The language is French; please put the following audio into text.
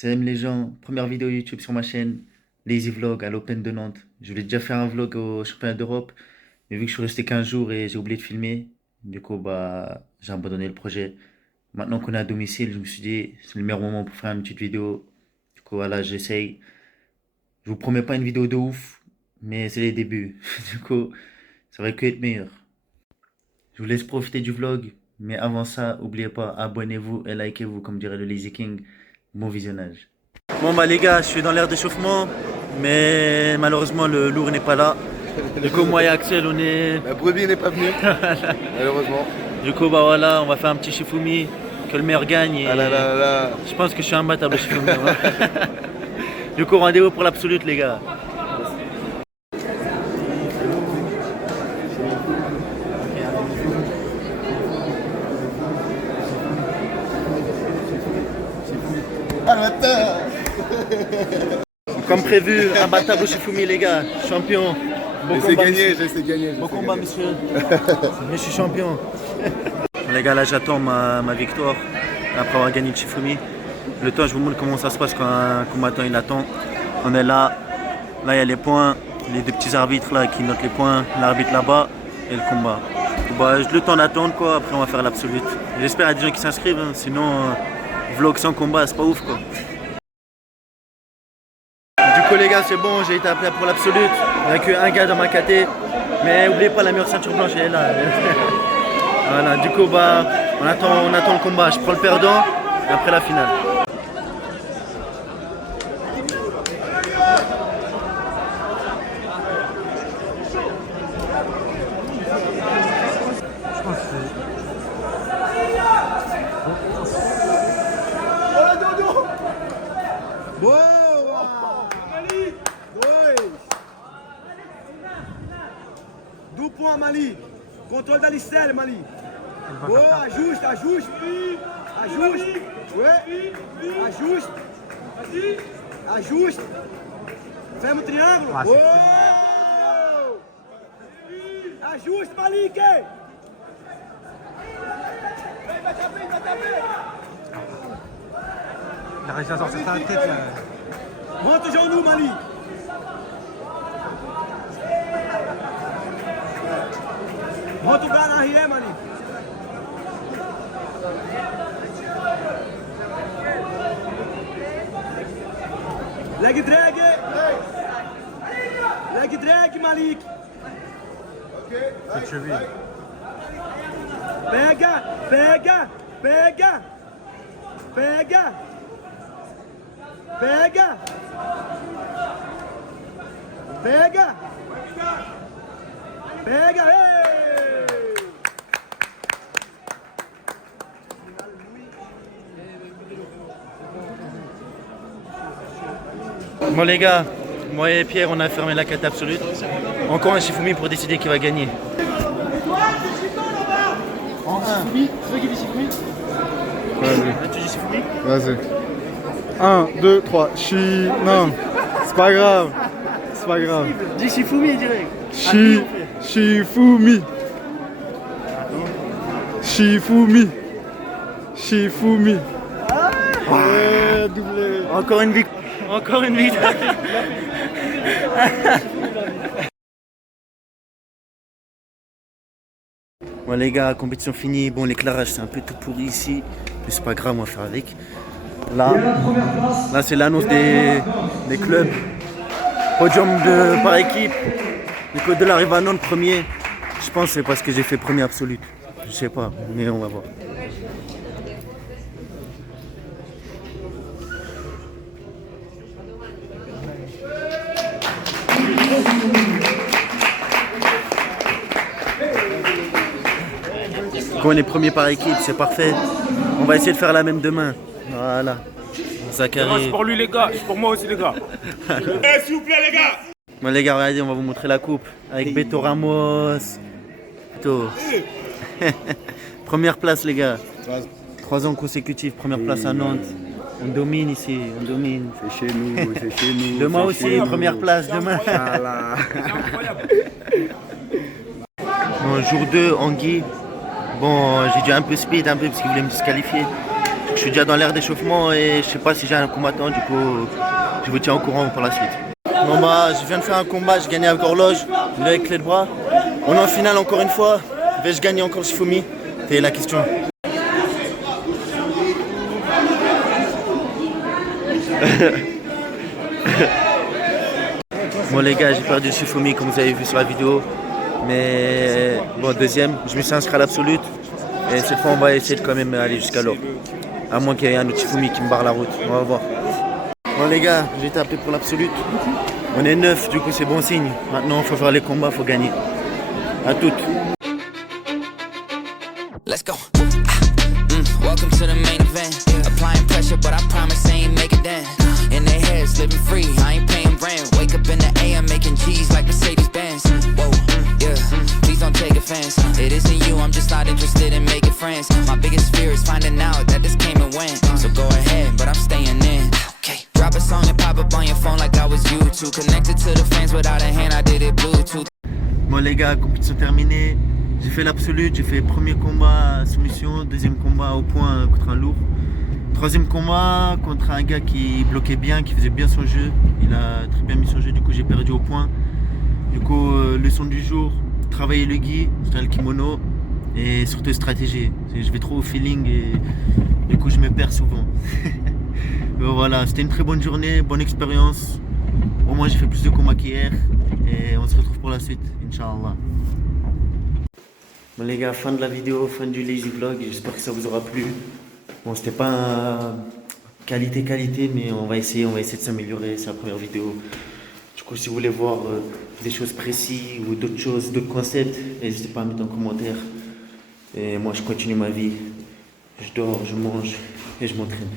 Salut les gens, première vidéo YouTube sur ma chaîne, Lazy Vlog à l'Open de Nantes. Je voulais déjà faire un vlog au championnat d'Europe, mais vu que je suis resté 15 jours et j'ai oublié de filmer, du coup j'ai abandonné le projet. Maintenant qu'on est à domicile, je me suis dit c'est le meilleur moment pour faire une petite vidéo. Du coup voilà, j'essaye. Je vous promets pas une vidéo de ouf, mais c'est les débuts. Du coup, ça va que être meilleur. Je vous laisse profiter du vlog, mais avant ça, n'oubliez pas, abonnez-vous et likez-vous comme dirait le Lazy King. Bon visionnage. Bon bah les gars, je suis dans l'air d'échauffement, mais malheureusement le lourd n'est pas là. Du coup moi et Axel on est... La brebis n'est pas venue, malheureusement. Du coup bah voilà, on va faire un petit Shifumi, que le meilleur gagne et Ah là là là là. je pense que je suis imbattable au Shifumi. Ouais. Du coup rendez-vous pour l'absolute les gars. Ah le bâtard. Comme prévu, imbattable au Shifumi les gars, champion. Bon J'ai combat, gagné, monsieur. j'ai gagné. Bon combat monsieur. Mais je suis champion. Les gars là j'attends ma victoire après avoir gagné le Shifumi. Le temps je vous montre comment ça se passe quand un combattant il attend. On est là, là il y a les points, les deux petits arbitres là qui notent les points, l'arbitre là-bas et le combat. Bah, le temps d'attendre quoi, après on va faire l'absolute. J'espère qu'il y a des gens qui s'inscrivent, hein. Sinon vlog sans combat c'est pas ouf quoi. Du coup les gars c'est bon, j'ai été appelé pour l'absolute. Il n'y a qu'un gars dans ma KT. Mais n'oubliez pas la meilleure ceinture blanche elle est là. Voilà, du coup bah on attend le combat. Je prends le perdant et après la finale. Boa! Mali! 2. 2 points, Mali. Contrôle da Licelle, Mali. Boa, ajuste, ajuste. Ajuste. Ouais. Ajuste. Ajuste. Ferme o triângulo. Boa! Ajuste, Malik. Il a réussi à sortir sa tête là. Monte o genou, Malik. Monte o gás na RE, Malik. Leg drag. Leg drag, Malik. C'est cheville. Pega, pega, pega. Pega. Pega. Pega. Pega, hey! Bon les gars, moi et Pierre on a fermé la carte absolue. Encore un Shifumi pour décider qui va gagner. En un. Vas-y, Tu dis Shifumi? vas-y. 1, 2, 3. Non, c'est pas grave. C'est pas grave. Dis Shifumi direct. Shifumi. Shifumi. Shifumi. Ouais, doublé. Encore une victoire. Encore une victoire. Bon les gars, compétition finie. Bon l'éclairage c'est un peu tout pourri ici. Mais c'est pas grave, on va faire avec. Là c'est l'annonce des clubs. Podium par équipe. Le code de l'arrivée à Nantes premier. Je pense que c'est parce que j'ai fait premier absolu. Je sais pas, mais on va voir. Quand on est premier par équipe, c'est parfait. On va essayer de faire la même demain. Voilà. Zachary. C'est pour lui les gars, c'est pour moi aussi les gars. S'il vous plaît les gars. Bon les gars, regardez, on va vous montrer la coupe. Avec Beto Ramos. Beto. Première place les gars. 3 ans consécutifs, première place à Nantes. On domine ici, on domine. C'est chez nous, c'est chez nous. Demain c'est aussi, chez nous. première place, demain. Voilà. Bon, jour 2, Anguille. Bon, j'ai dû un peu speed, un peu parce qu'il voulait me disqualifier. je suis déjà dans l'air d'échauffement et je sais pas si j'ai un combattant, du coup je vous tiens au courant pour la suite. Bon bah je viens de faire un combat, j'ai gagné avec horloge, avec clé de bras. On est en finale encore une fois, vais-je gagner encore Shifumi? C'est la question. Bon les gars, j'ai perdu Shifumi comme vous avez vu sur la vidéo. Mais bon, deuxième, je me suis inscrit à l'absolute. Et cette fois on va essayer de quand même aller jusqu'à l'or. À moins qu'il y ait un autre Shifumi qui me barre la route. On va voir. Bon les gars, j'ai été appelé pour l'absolute. On est 9, du coup c'est bon signe. Maintenant il faut faire les combats, il faut gagner. À toutes. Let's go. Welcome to the main event. Applying pressure, but I promise I ain't make it then. In their heads, living free, I ain't paying rent. Wake up in the AM, making G's like Mercedes Benz. Whoa, yeah, please don't take offense. It isn't you, I'm just not interested in making friends. My biggest fear is finding out that this came and went. So go ahead, but I'm staying in. Okay, drop a song and pop up on your phone like I was YouTube. Connected to the fans without a hand, I did it Bluetooth. Bon les gars, compétition terminée. J'ai fait l'absolute, j'ai fait premier combat à soumission, deuxième combat au point contre un lourd. Troisième combat contre un gars qui bloquait bien, qui faisait bien son jeu. Il a très bien mis son jeu, du coup j'ai perdu au point. Du coup, leçon du jour, travailler le gi, c'est-à-dire le kimono, et surtout stratégie. Je vais trop au feeling et du coup je me perds souvent. Voilà, c'était une très bonne journée, bonne expérience. Au moins j'ai fait plus de combats qu'hier et on se retrouve pour la suite, Inch'Allah. Bon les gars, fin de la vidéo, fin du lazy vlog, j'espère que ça vous aura plu. Bon, c'était pas qualité, mais on va essayer de s'améliorer, c'est la première vidéo. Du coup, si vous voulez voir des choses précises ou d'autres choses, d'autres concepts, n'hésitez pas à mettre en commentaire. Et moi, je continue ma vie, je dors, je mange et je m'entraîne.